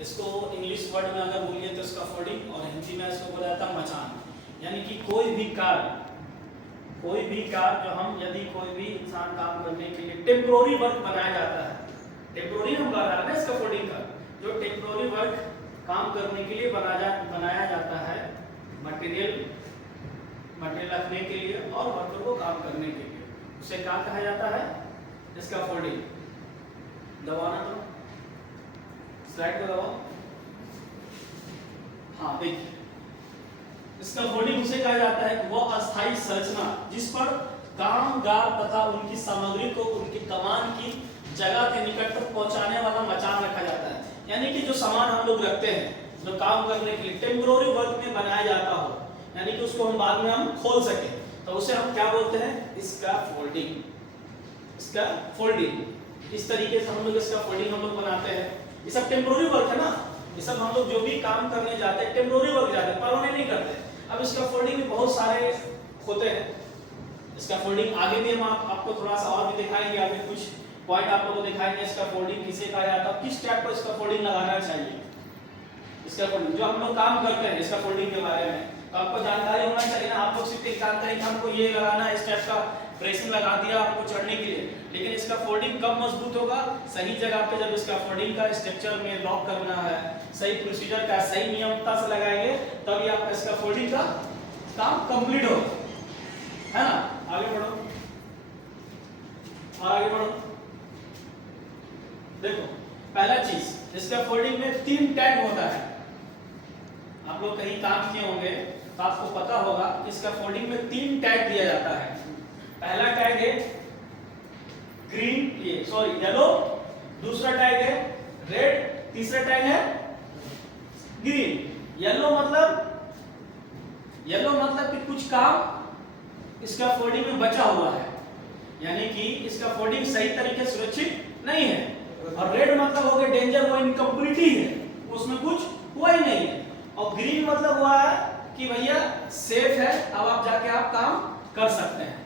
इसको English word में अगर बोलिए तो इसका फोल्डिंग, और हिंदी में इसको बोला जाता है मचान। यानी कि कोई भी कार्य जो हम, यदि कोई भी इंसान काम करने के लिए टेम्पोररी वर्क बनाया जाता है, टेम्पोररी हम बना रहे हैं ना स्कैफोल्डिंग का, जो टेम्पोररी वर्क काम करने के लिए बनाया जाता है, मटेरियल रखने के लिए और वर्कर को काम करने के लिए, उसे क्या कहा जाता है? स्कैफोल्डिंग। दबाना तो स्लाइड को दबाओ। हाँ देखिए, स्कैफोल्डिंग उसे कहा जाता है कि वह अस्थायी संरचना जिस पर कामगार तथा उनकी सामग्री को उनकी कमान की जगह के निकट तक पहुंचाने वाला मचान रखा जाता है। यानी कि जो सामान हम लोग रखते हैं, जो काम करने के लिए टेम्पोररी वर्क में बनाया जाता हो, यानी कि उसको हम बाद में हम खोल सके, तो उसे हम क्या बोलते हैं? स्कैफोल्डिंग। स्कैफोल्डिंग इस तरीके से हम लोग स्कैफोल्डिंग हम लोग बनाते हैं। ये सब टेम्पोररी वर्क है ना, ये सब हम लोग जो भी काम करने जाते हैं टेम्पोररी वर्क जाते हैं, परमानेंट नहीं करते। अब स्कैफोल्डिंग में बहुत सारे होते हैं। स्कैफोल्डिंग आगे भी हम आपको थोड़ा सा और भी दिखाएंगे, आगे कुछ पॉइंट आप लोगों को दिखाएंगे स्कैफोल्डिंग किसे कहा जाता है, किस टाइप का स्कैफोल्डिंग लगाना चाहिए। स्कैफोल्डिंग जो हम लोग काम करते हैं स्कैफोल्डिंग के बारे में, तो आपको जानकारी होना चाहिए ना। आप लोग सिर्फ एक जानते हैं कि हमको ये लगाना है, इस टाइप का ब्रेसिंग लगा दिया आपको चढ़ने के लिए, लेकिन इसका फोल्डिंग कब मजबूत होगा? सही जगह पे जब इसका फोल्डिंग का स्ट्रक्चर में लॉक करना है, सही प्रोसीजर का सही नियमता से लगाएंगे, तभी आपका इसका फोल्डिंग का काम कंप्लीट होगा, है ना। आगे बढ़ो और आगे बढ़ो। देखो पहला चीज, इसका फोल्डिंग में 3 टैग होता है। आप लोग कहीं काम किए होंगे तो आपको पता होगा कि इसका फोल्डिंग में 3 टैग दिया जाता है। पहला टैग है येलो, दूसरा टैग है रेड, तीसरा टैग है ग्रीन। येलो मतलब कि कुछ काम इसका फोल्डिंग में बचा हुआ है, यानी कि इसका फोल्डिंग सही तरीके से सुरक्षित नहीं है। और रेड मतलब हो गया डेंजर, वो इनकम्प्लीट ही है, उसमें कुछ हुआ ही नहीं है। और ग्रीन मतलब हुआ है कि भैया सेफ है, अब आप जाके आप काम कर सकते हैं।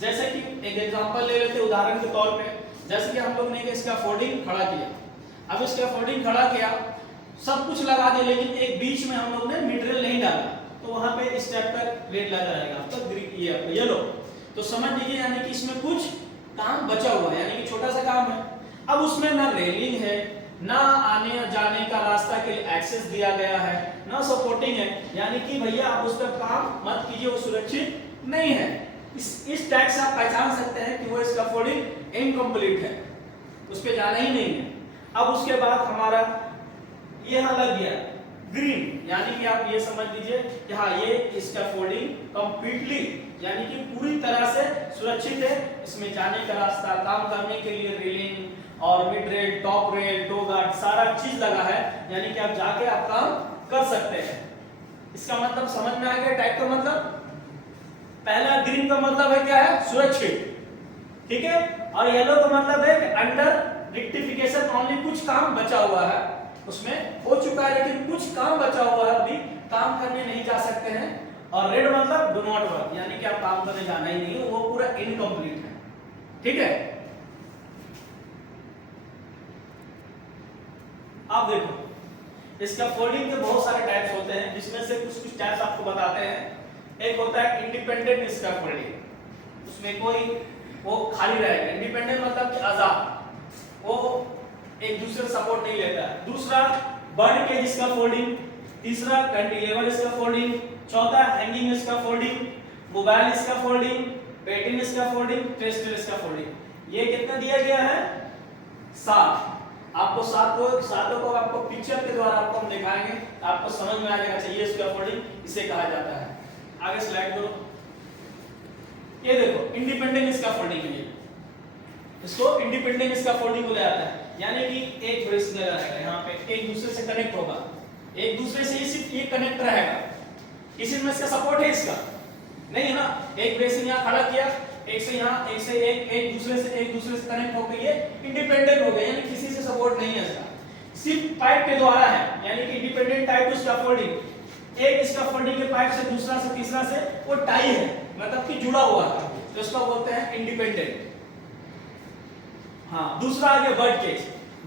जैसे कि एक एग्जांपल ले लेते हैं उदाहरण के तौर पे, जैसे कि हम लोग ने इसका फोल्डिंग खड़ा किया। अब इसका फोल्डिंग खड़ा किया, सब कुछ लगा दिया, लेकिन एक बीच में हम लोग ने मटेरियल नहीं डाला, तो वहां पे इस टाइप का रेड लगा रहेगा, तो ग्रीन ये येलो। तो समझ लीजिए यानी कि इसमें कुछ काम बचा हुआ है, यानी कि छोटा सा काम है। अब उसमें ना रेलिंग है, ना आने जाने का रास्ता के लिए एक्सेस दिया गया है, ना सपोर्टिंग है, यानी कि भैया आप उस पर काम मत कीजिए, वो सुरक्षित नहीं है। इस टैग से आप पहचान सकते हैं कि वो इसका फोल्डिंग इनकम्प्लीट है, उस पे जाना ही नहीं है। अब उसके बाद हमारा ये यहां लग गया ग्रीन, यानी कि आप ये समझ लीजिए कि हाँ ये इसका फोल्डिंग कंप्लीटली यानी कि पूरी तरह से सुरक्षित है। इसमें जाने का रास्ता, काम करने के लिए रेलिंग और mid rail, top rail, toe guard सारा चीज लगा है, यानी कि आप जाके आप काम कर सकते हैं। इसका मतलब समझ में आ गया टैग का मतलब। पहला ग्रीन का मतलब है क्या है? सुरक्षित, ठीक है। और येलो का मतलब है कि अंडर रेक्टिफिकेशन, ओनली कुछ काम बचा हुआ है, उसमें हो चुका है लेकिन कुछ काम बचा हुआ है, अभी काम करने नहीं जा सकते हैं। और रेड मतलब डू नॉट वर्क, यानी कि आप काम करने जाना ही नहीं है, वो पूरा इनकम्प्लीट है, ठीक है। अब देखो इसका फोल्डिंग के बहुत सारे टाइप्स होते हैं, जिसमें से कुछ टाइप्स आपको बताते हैं। एक होता है इंडिपेंडेंट स्कैफोल्डिंग, उसमें कोई वो खाली रहेगा। इंडिपेंडेंट मतलब कि आजाद, वो एक दूसरे से सपोर्ट नहीं लेता है। दूसरा बर्ड केज स्कैफोल्डिंग, तीसरा कैंटिलीवर स्कैफोल्डिंग, चौथा hanging scaffolding, mobile scaffolding, painting scaffolding, terrestrial scaffolding. ये कितना दिया गया है? 7। आपको सातों को आपको पिक्चर के द्वारा आपको हम दिखाएंगे, आपको समझ में आ जाएगा। चाहिए स्कैफोल्डिंग इसे कहा जाता है। आगे स्लाइड करो। ये देखो इंडिपेंडेंट स्कैफोल्डिंग है, इसको इंडिपेंडेंट स्कैफोल्डिंग बोला जाता है। यानी कि एक ब्रेस लगा रहेगा, यहाँ पे एक दूसरे से कनेक्ट होगा, एक दूसरे से सिर्फ ये कनेक्ट रहेगा, किसी में इसका सपोर्ट है इसका नहीं है ना। एक ब्रेसिंग यहाँ खड़ा किया, एक से यहाँ, एक से एक दूसरे से कनेक्ट होकर ये इंडिपेंडेंट हो गया, यानी किसी से सपोर्ट नहीं है इसका, सिर्फ पाइप के द्वारा है। यानी कि इंडिपेंडेंट टाइप स्कैफोल्डिंग, एक स्कैफोल्डिंग के पाइप से दूसरा से तीसरा से वो टाई है, मतलब कि जुड़ा हुआ है, तो इसको बोलते हैं इंडिपेंडेंट। हाँ, दूसरा आ गया बर्ड केज।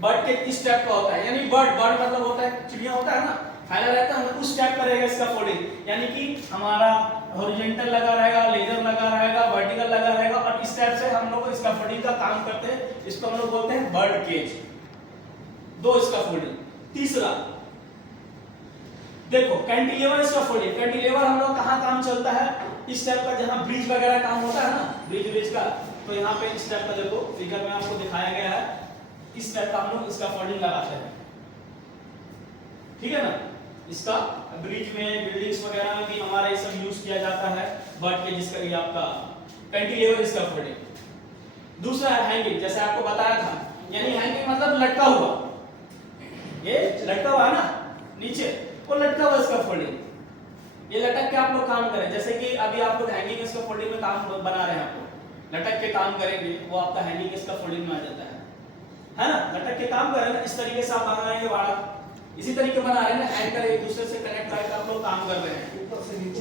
बर्ड के इस टाइप का होता है, यानी बर्ड मतलब होता है चिड़िया होता है ना, फैला रहता है ना, उस टाइप का रहेगा इसका फोल्डिंग। यानी कि हमारा हॉरिजॉन्टल लगा रहेगा, लेजर लगा रहेगा, वर्टिकल लगा रहेगा, और इस टाइप से हम लोग इसका फोल्डिंग का काम करते हैं। इसको हम लोग बोलते हैं बर्ड केज। दो इसका फोल्डिंग। तीसरा देखो कैंटिलीवर इसका फोल्डिंग। कैंटिलीवर हम लोग कहाँ काम चलता है, इस टाइप का जहाँ ब्रिज वगैरह काम होता है ना, ब्रिज का, तो यहाँ पे इस टाइप का देखो फिगर में आपको दिखाया गया है, इस टाइप का हम लोग इसका फोल्डिंग लगाते हैं, ठीक है ना। इसका ब्रिज में, बिल्डिंग्स वगैरह में भी हमारा ये सब यूज किया जाता है बर्ड के, जिसका ये आपका कैंटिलीवर इसका फोल्डिंग। दूसरा है हैंगिंग, जैसे आपको बताया था, यानी हैंगिंग मतलब लटका हुआ, ये लटका हुआ है ना नीचे, वो लटका हुआ इसका फोल्डिंग। ये लटक के आप लोग काम करें, जैसे कि अभी आप लोग हैंगिंग इसका फोल्डिंग में काम बना रहे हैं, आप लोग लटक के काम करेंगे, वो आपका हैंगिंग इसका फोल्डिंग में आ जाता है ना। लटक के काम करें ना, इस तरीके से आप बना रहे हैं वाड़ा, इसी तरीके बना रहे हैं ना, एंकर एक दूसरे से कनेक्ट करके आप लोग काम कर रहे हैं,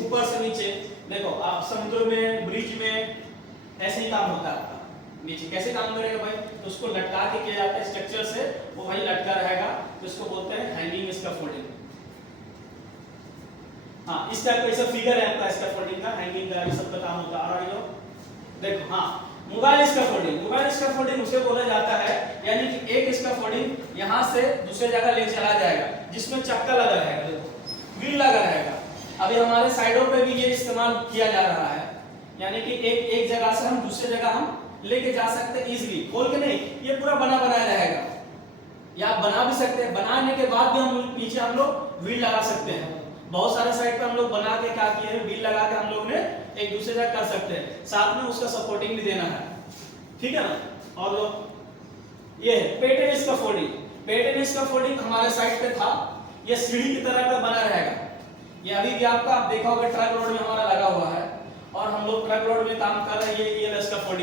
ऊपर से नीचे। देखो आप समुद्र में, ब्रिज में ऐसे ही काम होता है आपका। नीचे कैसे काम करेगा भाई, तो उसको लटका के किया जाता है स्ट्रक्चर से, वो भाई लटका रहेगा, तो इसको बोलते हैं हैंगिंग इसका फोल्डिंग। हाँ, इस टाइप का ऐसा फिगर है आपका इसका फोल्डिंग का, हैंगिंग का, ये सब का काम होता है। और देखो हाँ, मोबाइल इसका फोल्डिंग। मोबाइल इसका फोल्डिंग उसे बोला जाता है, यानी कि एक इसका फोल्डिंग यहां से दूसरे जगह ले चला जाएगा, जिसमें चक्का लगा रहेगा, देखो व्हील लगा रहेगा। अभी हमारे साइडों पे भी ये इस्तेमाल किया जा रहा है, यानी कि एक जगह से हम दूसरे जगह हम लेके जा सकते हैं इजीली, खोल के नहीं, ये पूरा बना बनाया रहेगा। या आप बना भी सकते हैं, बनाने के बाद भी हम नीचे हम लोग व्हील लगा सकते हैं। बहुत सारे साइड पे हम लोग बना के क्या किए हैं, व्हील लगा के हम लोग ने एक दूसरे जगह कर सकते हैं, साथ में उसका सपोर्टिंग भी देना है, ठीक है ना। और ये पेटेनिस का फोल्डिंग। पेटेनिस का फोल्डिंग हमारे साइड पे था, ये सीढ़ी की तरह का बना रहेगा। ये अभी भी आपका, आप देखा होगा ट्रक रोड में हमारा लगा हुआ है, और हम लोग ट्रक रोड में काम कर रहे हैं, ये इसका फोल्डिंग